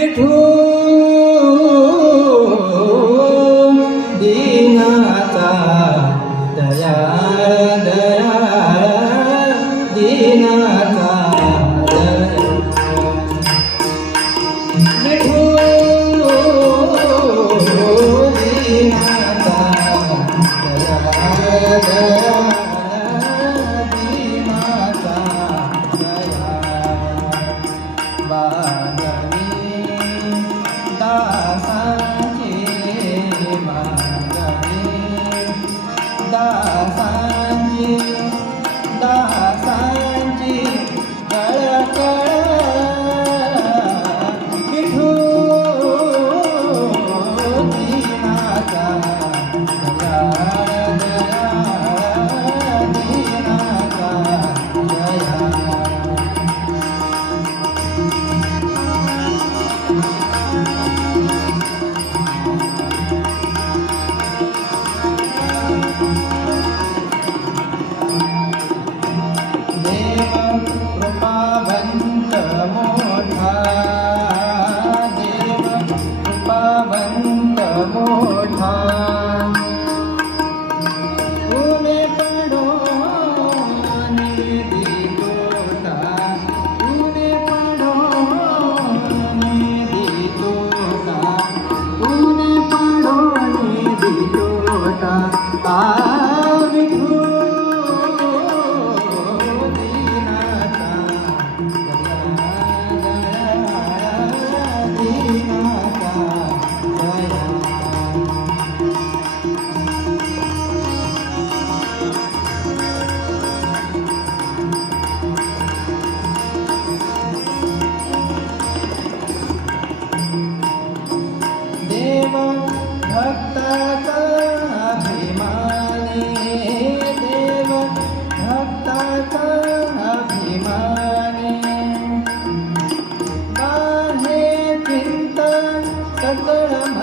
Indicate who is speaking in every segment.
Speaker 1: વિઠું દીનાતા Daya Daya દીનાતા Bye. Ooh. Radgaram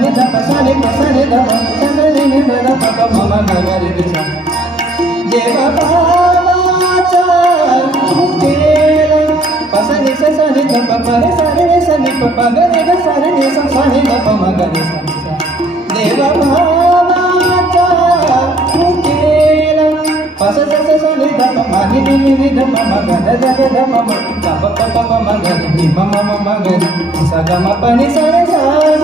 Speaker 2: ni da pa sa ni pa sa ni da ma sa ni ni ni da pa pa ma ma na na ni cha
Speaker 1: ye ba ba ma cha ke la pa sa ni sa sa sa ni sa sa sa